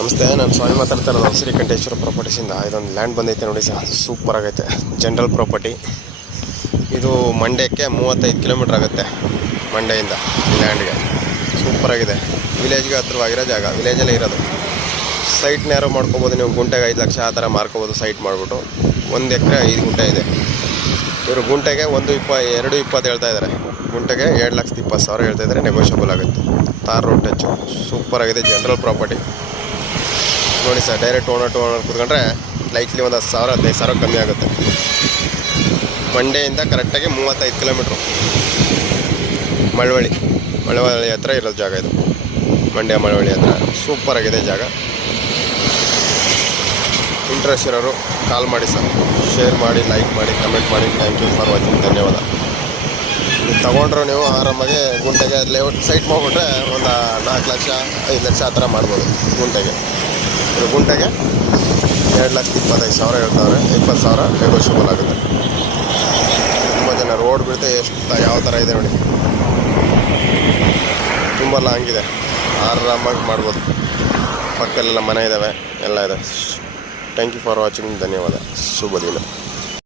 ನಮಸ್ತೆ, ನಾನು ಸ್ವಾಮಿ ಮಾತಾಡ್ತಾ ಇರೋದು ಶ್ರೀಕಂಠೇಶ್ವರ ಪ್ರಾಪರ್ಟೀಸಿಂದ. ಇದೊಂದು ಲ್ಯಾಂಡ್ ಬಂದೈತೆ ನೋಡಿ ಸರ್, ಸೂಪರ್ ಆಗೈತೆ. ಜನರಲ್ ಪ್ರಾಪರ್ಟಿ ಇದು. ಮಂಡ್ಯಕ್ಕೆ 35 ಕಿಲೋಮೀಟ್ರ್ ಆಗುತ್ತೆ ಮಂಡ್ಯದಿಂದ ಈ ಲ್ಯಾಂಡ್ಗೆ. ಸೂಪರಾಗಿದೆ, ವಿಲೇಜ್ಗೆ ಹತ್ರವಾಗಿರೋ ಜಾಗ, ವಿಲೇಜಲ್ಲೇ ಇರೋದು. ಸೈಟ್ನ ಯಾರೋ ಮಾಡ್ಕೋಬೋದು ನೀವು, ಗುಂಟೆಗೆ 5 ಲಕ್ಷ ಆ ಥರ ಮಾರ್ಕೋಬೋದು. ಸೈಟ್ ಮಾಡಿಬಿಟ್ಟು 1 ಎಕರೆ 5 ಗುಂಟೆ ಇದೆ. ಇವರು ಗುಂಟೆಗೆ 2.20 ಹೇಳ್ತಾ ಇದ್ದಾರೆ. ಗುಂಟೆಗೆ 2,20,000 ಹೇಳ್ತಾ ಇದ್ದಾರೆ. ನೆಗೋಷಿಯಬಲ್ ಆಗುತ್ತೆ. ತಾರ್ ರೋಡ್ ಟಚ್ಚು, ಸೂಪರಾಗಿದೆ. ಜನರಲ್ ಪ್ರಾಪರ್ಟಿ ನೋಡಿ sir. Direct owner to owner ಕೂತ್ಕೊಂಡ್ರೆ ಲೈಟ್ಲಿ ಒಂದು 10,000-15,000 ಕಮ್ಮಿ ಆಗುತ್ತೆ. ಮಂಡ್ಯದಿಂದ ಕರೆಕ್ಟಾಗಿ 35 ಕಿಲೋಮೀಟ್ರು. ಮಳವಳ್ಳಿ ಹತ್ರ ಇರೋದು ಜಾಗ ಇದು. ಮಂಡ್ಯ ಮಳವಳ್ಳಿ ಹತ್ರ ಸೂಪರಾಗಿದೆ ಜಾಗ. ಇಂಟ್ರೆಸ್ಟ್ ಇರೋರು ಕಾಲ್ ಮಾಡಿ ಸರ್, ಶೇರ್ ಮಾಡಿ, ಲೈಕ್ ಮಾಡಿ, ಕಮೆಂಟ್ ಮಾಡಿ. ಥ್ಯಾಂಕ್ ಯು ಫಾರ್ ವಾಚಿಂಗ್, ಧನ್ಯವಾದ. ನೀವು ತೊಗೊಂಡ್ರು ನೀವು ಆರಾಮಾಗಿ ಗುಂಟೆಗೆ ಲೇಔಟ್ ಸೈಟ್ ಮಾಡಿಬಿಟ್ರೆ ಒಂದು 4 ಲಕ್ಷ 5 ಲಕ್ಷ ಆ ಥರ ಮಾಡ್ಬೋದು. ಗುಂಟೆಗೆ 2,25,000 ಹೇಳ್ತಾವ್ರೆ. 20,000 ನೆಗೋಷಿಯಬಲ್ ಆಗುತ್ತೆ. ತುಂಬ ಜನ ರೋಡ್ ಬಿಡುತ್ತೆ ಎಷ್ಟು ಯಾವ ಥರ ಇದೆ ನೋಡಿ, ತುಂಬ ಲಾಂಗ್ ಇದೆ. ಆರಾಮಾಗಿ ಮಾಡ್ಬೋದು. ಪಕ್ಕದಲ್ಲೆಲ್ಲ ಮನೆ ಇದ್ದಾವೆ, ಎಲ್ಲ ಇದೆ. ಥ್ಯಾಂಕ್ ಯು ಫಾರ್ ವಾಚಿಂಗ್, ಧನ್ಯವಾದ. ಶುಭ ದಿನ.